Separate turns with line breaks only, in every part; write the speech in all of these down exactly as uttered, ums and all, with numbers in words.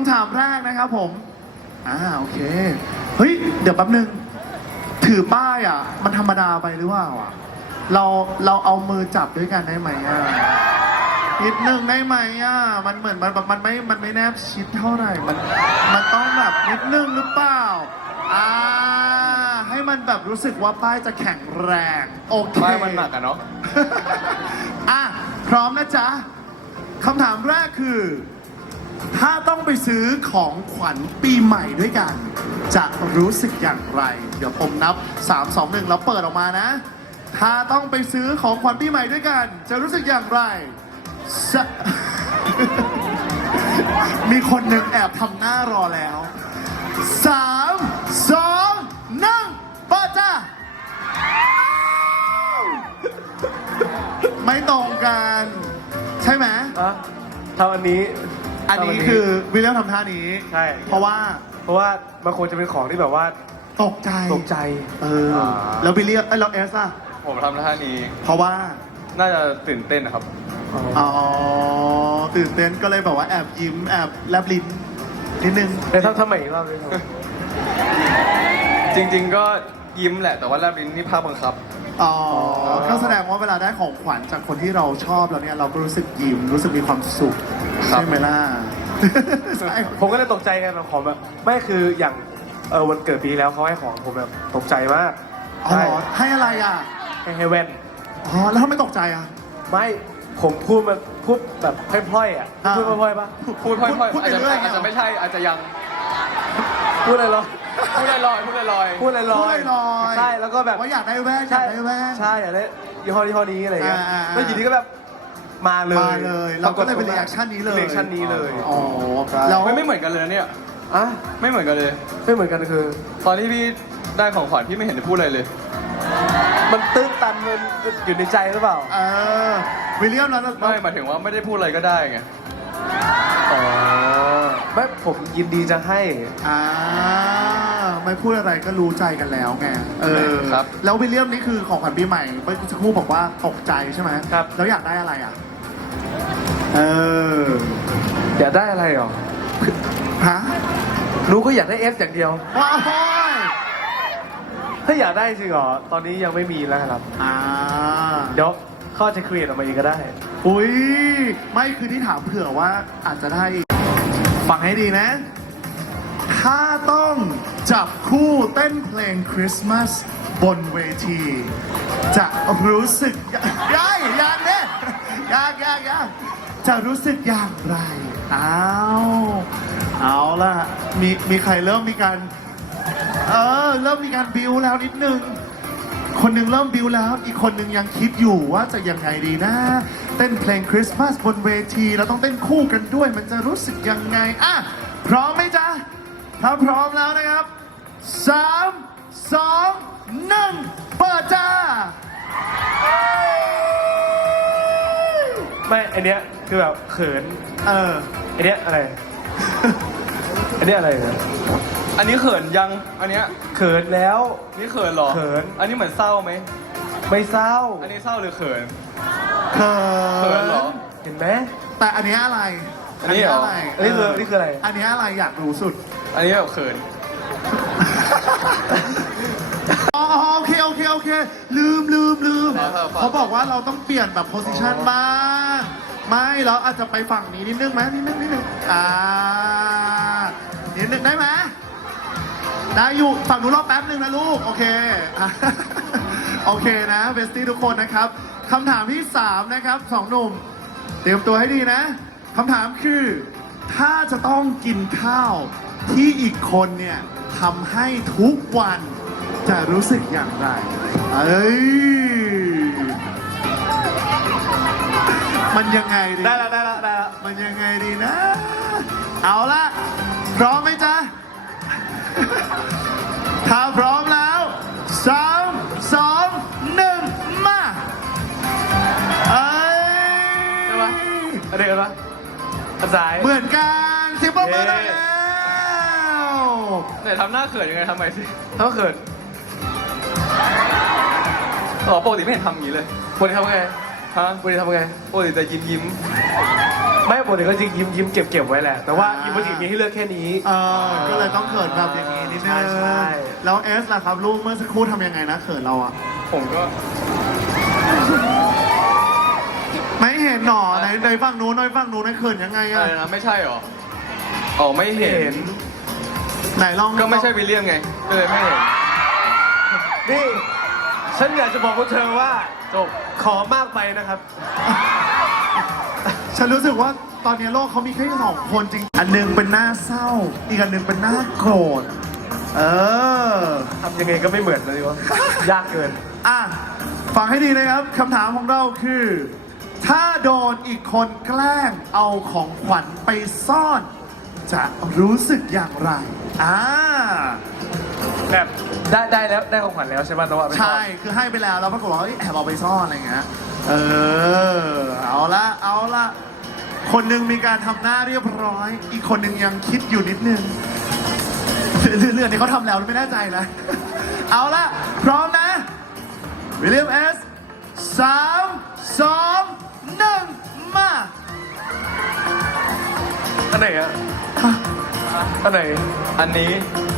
ำถามแรกนะครับผมอ่าโอเคเฮ้ยเดี๋ยวแป๊บนึงถือป้ายอ่ะมันธรรมดาไปหรือเปล่าอ่ะเราเราเอามือจับด้วยกันได้ไหมอ่ะนิดนึงได้ไหมอ่ะมันเหมือนมันมันไม่มันไม่แนบชิดเท่าไหร่มันมันต้องแบบนิดนึงหรือเปล่าอ่าให้มันแบบรู้สึกว่าป้ายจะแข็งแรงโอเค
ป้ายมันหนักอะเนาะ
อ่ะพร้อมนะจ๊ะคำถามแรกคือ ถ้าต้องไปซื้อของขวัญปีใหม่ด้วยกัน จะรู้สึกอย่างไร เดี๋ยวผมนับสาม สอง หนึ่งแล้วเปิดออกมานะ ถ้าต้องไปซื้อของขวัญปีใหม่ด้วยกัน จะรู้สึกอย่างไรสะ มีคนหนึ่งแอบทำหน้ารอแล้วสาม สอง หนึ่งเปิดจ้าไม่ตรงกัน ใช่ไหม
อะทำอันนี้
อันนี้คือวิลเลียมทำท่านี้
ใช่
เพราะว่า
เพราะว่ามันควรจะเป็นของที่แบบว่า
ตกใจ
ตกใจ
เออ แล้ววิลเลียมเอ้ยแล้วเอสอะ
ผมทำท่านี้
เพราะว่า
น่าจะตื่นเต้นนะครับ
อ๋อ ตื่นเต้นก็เลยแบบว่าแอบยิ้มแอบแลบลิ้นนิดนึง
แต่ถ้าทำใหม่อีกรอบเลยครับ
จริงๆก็ยิ้มแหละแต่ว่าแลบลิ้นนี่ภาคบังคับ
อ๋อ ก็แสดงว่าเวลาได้ของขวัญจากคนที่เราชอบแล้วเนี่ยเราก็รู้สึกยิ้มรู้สึกมีความสุข
ครับ
ใช่ไหมล่ะ ใช่
ผมก็เลยตกใจไงแบบของแบบไม่คืออย่างเออวันเกิดปีแล้วเขาให้ของผมแบบตกใจมาก
อ๋อเหรอให้อะไรอ่ะ
ให้ให้แว่น
อ๋อ แล้วทำไมตกใจอ่ะ
ไม่ผมพูดมาพูดแบบพล่อยๆอ่ะ
อ่า
พูดพล่อยๆปะ
พูดค่อยๆ
พูด
อาจจะ
ไปเรื่อย
อาจจะไม่ใช่อาจจะยัง
พูดอะไรหรอ
พูดลอยๆพูดลอย
พูดอะไรล
พูด
อย
ลอยๆ
ใช่แล้วก็แบบ
ว่าอยากได้แว่นอยา
ใช่
กได้แว่น
ใช่อยากได้ยี่ห้อยี่ห้อนี้อะไรเงี้ย
อ่าๆๆ
แล้วอยู่ดีก็แบบมาเลย
มาเลยเราก็เลยเป็น reaction นี้เลย
รีแอคชั่นนี้เลย
อ๋อ
ใช่
แล้ว
ๆไม่ไม่เหมือนกันเลยนะเนี่ย
อ่ะ
ไม่เหมือนกันเลย
ไม่เหมือนกันคือ
ตอนที่พี่ได้ของขวัญพี่ไม่เห็นจะพูดอะไรเลย
มันตื้นตันมันอยู่ในใจหรือเปล่า
เออวิลเลียมแล้ว
ไม่หมายถึงว่าไม่ได้พูดอะไรก็ได้ไง
อ๋อไม่ผมยินดีจะให้
อ่าไม่พูดอะไรก็รู้ใจกันแล้วไงเออ
ครับ
แล้ววิลเลียมนี่คือของขวัญปีใหม่เมื่อสักครู่บอกว่าตกใจใช่ไหม
ครับ
แล้วอยากได้อะไรอ่ะเออ
อยากได้อะไรหรอ
ฮะ
รู้ก็อยากได้เอสอย่างเดียว
ว้าวโอ้ย
ถ้าอยากได้จริงเหรอ ตอนนี้ยังไม่มีแล้วครับ
อ่า
เดี๋ยวเขาจะครีเอทออกมาเองก็ได้
อุ้ยไม่คือที่ถามเผื่อว่าอาจจะได้ฟังให้ดีนะ ถ้าต้องจับคู่เต้นเพลงคริสต์มาสบนเวที จะรู้สึกยากยากเนี่ยยากยากยากจะรู้สึกอย่างไรอ้าวเอาล่ะมีมีใครเริ่มมีการเออเริ่มมีการบิวแล้วนิดนึง คนหนึ่งเริ่มบิวแล้ว อีกคนหนึ่งยังคิดอยู่ว่าจะยังไงดีนะ เต้นเพลงคริสต์มาสบนเวทีเราต้องเต้นคู่กันด้วย มันจะรู้สึกยังไงอ่ะพร้อมไหมจ๊ะถ้าพร้อมแล้วนะครับสามสองหนึ่งเปิดจ้า
ไม่ไอเนี้ยคือแบบเขิน
เออ
ไอเนี้ยอะไร ไอเนี้ยอะไรเนี่ย
อันนี้เขินยัง อันเนี้ย
เขินแล้ว
นี่เขินเหรอ
เขิน
อันนี้เหมือนเศร้าไหม
ไม่เศร้า
อันนี้เศร้าหรือเขิน
เขิ
เขิน
น
เหรอ
เห็นไหม
แต่อันเนี้ยอะไร
อันนี้เหรอ
อะไร
อันนี้คืออันนี้คืออะไร
อันเนี้ยอะไรอยากรู้สุด
อันนี้แบบเขิน
อ๋อโอเคโอเคโอเค ลืมลืมลืม
ครับครับ
เขาบอกว่าเราต้องเปลี่ยนแบบโพสิชันบ้างไม่เราอาจจะไปฝั่งนี้นิดนึงไหมนิดนึงนิดนึงอ่านิดนึงได้ไหมได้อยู่ฝั่งนู้นรอบแป๊บนึงนะลูกโอเคอ่ะ โอเคนะเบสตี้ทุกคนนะครับคำถามที่สามนะครับสองหนุ่มเตรียมตัวให้ดีนะคำถามคือ ถ้าจะต้องกินข้าวที่อีกคนเนี่ยทำให้ทุกวันจะรู้สึกอย่างไรเอ้ยมันยังไงดี
ได้แล้วได้แล้วได้แล้ว
มันยังไงดีนะ เอาละพร้อมไหมจ๊ะ ถ้าพร้อมแล้วสามสองหนึ่งมาเอ้ย
ใช่ปะอันเดียวกันปะอันซ้าย
เหมือนกันสิบปรบมือหน่อย
เย้
แล้ว
เนี่ยทำหน้าเขินยังไงทำไมสิ
ถ้าเขิน
อ๋อปกติไม่เห็นทำอย่างนี้เลย
คนทำไง
ฮะ
คนทำไง
ปกติจะยิ้มยิ้ม
ไไม่ปกติก็จริงยิ้มยิ้มเก็บเก็บไว้แหละ แต่ว่ายิ้มปกติมีให้เลือกแค่นี้
เออก็เลยต้องเขินแบบอย่างนี้นิดนึ
ใช่
ง
ใช่
แล้วเอสล่ะครับลูกเมื่อสักครู่ทำยังไงนะเขินเราอะ
ผมก็
ไม่เห็นหนอในในฝั่งนู้นในฝั่งนู้นในเขินยังไง
อะ
อะ
ไรนะไม่ใช่หรออ๋อไม่เห็น
ไหนลอง
ก็ไม่ใช่วิลเลียมไงก็เลยไม่เห็น
นี่ ฉันอยากจะบอกพวกเธอว่า
จบ
ขอมากไปนะครับ
ฉันรู้สึกว่าตอนนี้โลกเขามีแค่สองคนจริง อันหนึงเป็นหน้าเศร้า อีกอันหนึงเป็นหน้าโกรธ เออ
ทำยังไงก็ไม่เหมือนเลยวะ ยากเกิน
อ่ะ ฟังให้ดีนะครับคำถามของเราคือ ถ้าโดนอีกคนแกล้งเอาของขวัญไปซ่อน จะรู้สึกอย่างไร อ่า
แบบได้ได้แล้วได้ของขวัญแล้วใช่ป่ะแต่ว่าไม่ชอบ
ใช่ คือให้ไปแล้วแล้วปรากฏว่าเอ้ยแอบเอาไปซ่อนอะไรเงี้ย เออ เอาละ เอาละ คนหนึ่งมีการทำหน้าเรียบร้อย อีกคนหนึ่งยังคิดอยู่นิดนึงเรื่องนี้เขาทำแล้วไม่แน่ใจนะ เอาละ พร้อมนะ วิลเลียมเอสสามสองหนึ่งมา
อันไหนอะอันไหน
อันนี้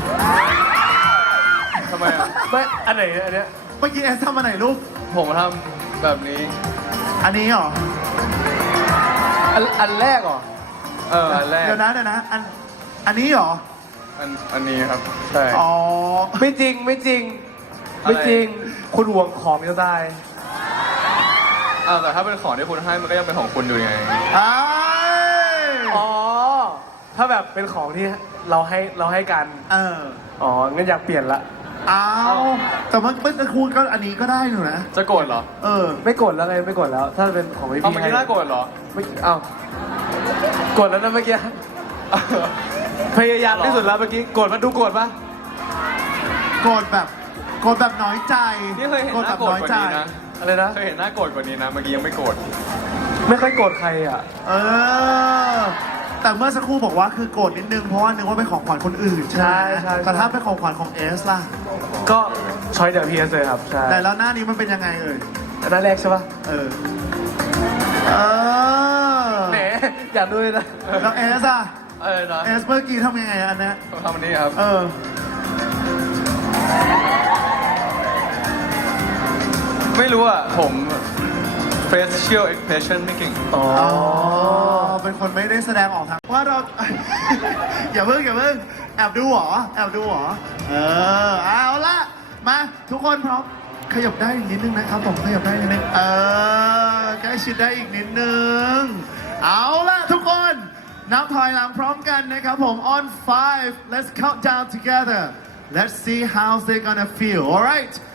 ทำไมอ่ะ
ไม่อันไหนอันเนี้ย
เมื่อกี้เอสทำมาไหนลูก
ผมทำแบบนี้
อันนี้เหรอ
อันอันแรกเหรอ
เอออันแรก
เดี๋ยวนะเดี๋ยวนะ อัน อันนี้เหรอ
อันอันนี้ครับใช่
อ๋อ
ไม่จริงไม่จริง
อะไร
ไม่จริง คุณห่วงของจะตาย
อ้าวแต่ถ้าเป็นของที่คุณให้มันก็ยังเป็นของคุณอยู่ไง
ไอ้
อ๋อ ถ้าแบบเป็นของที่เราให้เราให้กัน
เออ
อ๋อ งั้นอยากเปลี่ยนละ
อ้าวแต่เมื่อเมื่อครูก็อันนี้ก็ได้หนูนะ
จะโกรธเหรอ
เออ
ไม่กดแล้วไงไม่กดแล้ว ถ้าเป็นของไม่
เอา
พี่
เมื่อ
ให้
กี้น่าโกรธเหรอ
ไม่เอ้าวกดแล้วนะเมื่อกี้ พยายามที่สุดแล้วเมื่อกี้กดมาดูกดปะ
โกรธแบบ โกรธแบบน้อยใจ
นี่เคยเห็น
โกรธ
ห
แบ
น้า
บ
โกรธ
น้อย
กว่า
ใจ
นี้นะ
อะไรนะ
เคยเห็นหน้าโกรธกว่านี้นะ เมื่อกี้ยังไม่โกรธ
ไม่ค่อยโกรธใครอ่ะ
เออ แต่เมื่อสักครู่บอกว่าคือโกรธนิดนึง เพราะว่านึกว่าเป็นของขวัญคนอื่นใช่ไหม
ใช่ใช่
แต่ถ้าเป็นของขวัญของเอสล่ะ
ก็ช้อยเดอะพีเอสเลยครับ ใช่
แต่แล้วหน้านี้มันเป็นยังไงเอ่ย
อันนั้นแรกใช่ปะ
เออ เออ
แหมอยากดูเลยนะ
แล้วเอสอะ
อะไรนะ
เอสเมื่อกี้ทำยังไงอันเนี้ย
ผมทำอันนี้ครับ
เออ
ไม่รู้อ่ะ ผม facial expression ไม่เก่ง
อ๋อ
อ๋อ เป็นคนไม่ได้แสดงออกทางว่าเรา อย่าเพิ่งอย่าเพิ่งแอบดูเหรอ แอบดูเหรอ เออ เอาละมาทุกคนพร้อม ขยับได้อีกนิดนึงนะครับผมขยับได้อีกนิดนึง เออใกล้ชิดได้อีกนิดนึง เอาละทุกคน นับถอยหลังพร้อมกันนะครับผม on five let's count down together let's see how they gonna feel alright